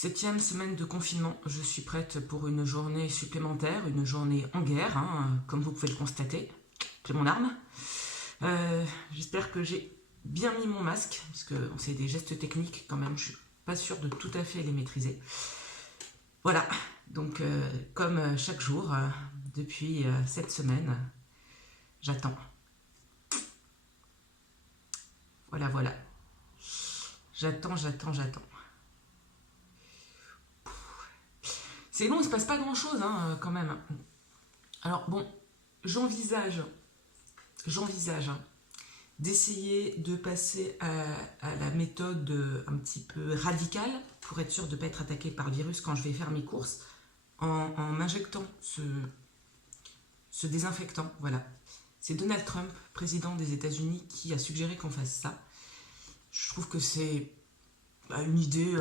7e semaine de confinement, je suis prête pour une journée supplémentaire, une journée en guerre, comme vous pouvez le constater. J'ai mon arme. J'espère que j'ai bien mis mon masque, parce que c'est des gestes techniques quand même, je suis pas sûre de tout à fait les maîtriser. Voilà, donc comme chaque jour, depuis cette semaine, j'attends. Voilà. J'attends. C'est long, il se passe pas grand chose quand même. Alors bon, j'envisage d'essayer de passer à la méthode un petit peu radicale pour être sûr de ne pas être attaqué par le virus quand je vais faire mes courses en m'injectant ce désinfectant. Voilà. C'est Donald Trump, président des États-Unis, qui a suggéré qu'on fasse ça. Je trouve que c'est une idée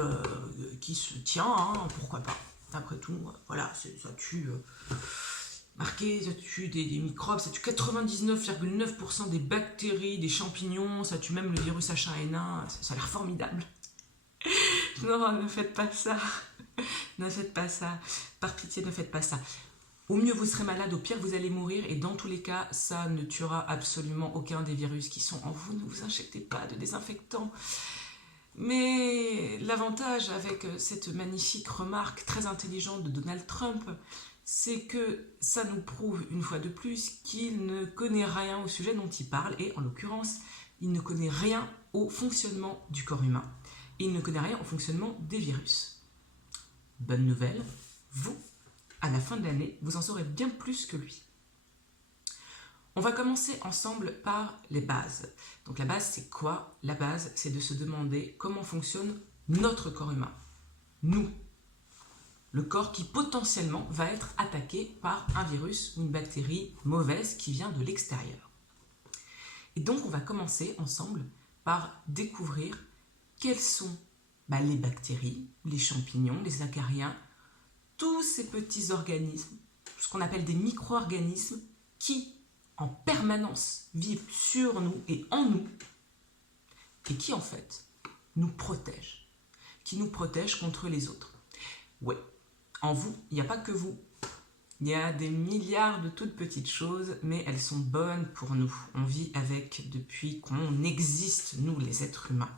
qui se tient, pourquoi pas. Après tout, voilà, ça tue, ça tue des microbes, ça tue 99,9% des bactéries, des champignons, ça tue même le virus H1N1, ça a l'air formidable. Non, ne faites pas ça, ne faites pas ça, par pitié ne faites pas ça. Au mieux vous serez malade, au pire vous allez mourir, et dans tous les cas, ça ne tuera absolument aucun des virus qui sont en vous, ne vous injectez pas de désinfectant. Mais l'avantage avec cette magnifique remarque très intelligente de Donald Trump, c'est que ça nous prouve une fois de plus qu'il ne connaît rien au sujet dont il parle, et en l'occurrence, il ne connaît rien au fonctionnement du corps humain. Il ne connaît rien au fonctionnement des virus. Bonne nouvelle, vous, à la fin de l'année, vous en saurez bien plus que lui. On va commencer ensemble par les bases. Donc la base, c'est quoi? La base, c'est de se demander comment fonctionne notre corps humain. Nous. Le corps qui potentiellement va être attaqué par un virus ou une bactérie mauvaise qui vient de l'extérieur. Et donc on va commencer ensemble par découvrir quels sont les bactéries, les champignons, les acariens, tous ces petits organismes, ce qu'on appelle des micro-organismes qui en permanence vivent sur nous et en nous, et qui en fait nous protègent, contre les autres. Oui, en vous, il n'y a pas que vous. Il y a des milliards de toutes petites choses, mais elles sont bonnes pour nous. On vit avec depuis qu'on existe, nous les êtres humains.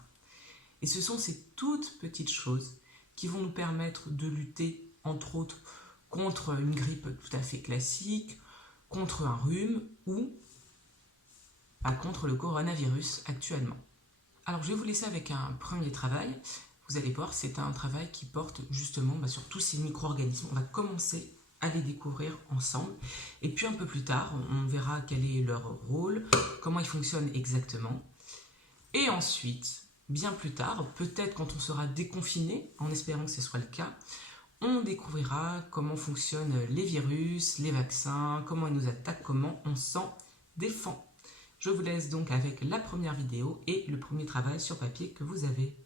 Et ce sont ces toutes petites choses qui vont nous permettre de lutter, entre autres, contre une grippe tout à fait classique, contre un rhume ou contre le coronavirus actuellement. Alors je vais vous laisser avec un premier travail. Vous allez voir, c'est un travail qui porte justement sur tous ces micro-organismes. On va commencer à les découvrir ensemble. Et puis un peu plus tard, on verra quel est leur rôle, comment ils fonctionnent exactement. Et ensuite, bien plus tard, peut-être quand on sera déconfiné, en espérant que ce soit le cas, on découvrira comment fonctionnent les virus, les vaccins, comment ils nous attaquent, comment on s'en défend. Je vous laisse donc avec la première vidéo et le premier travail sur papier que vous avez.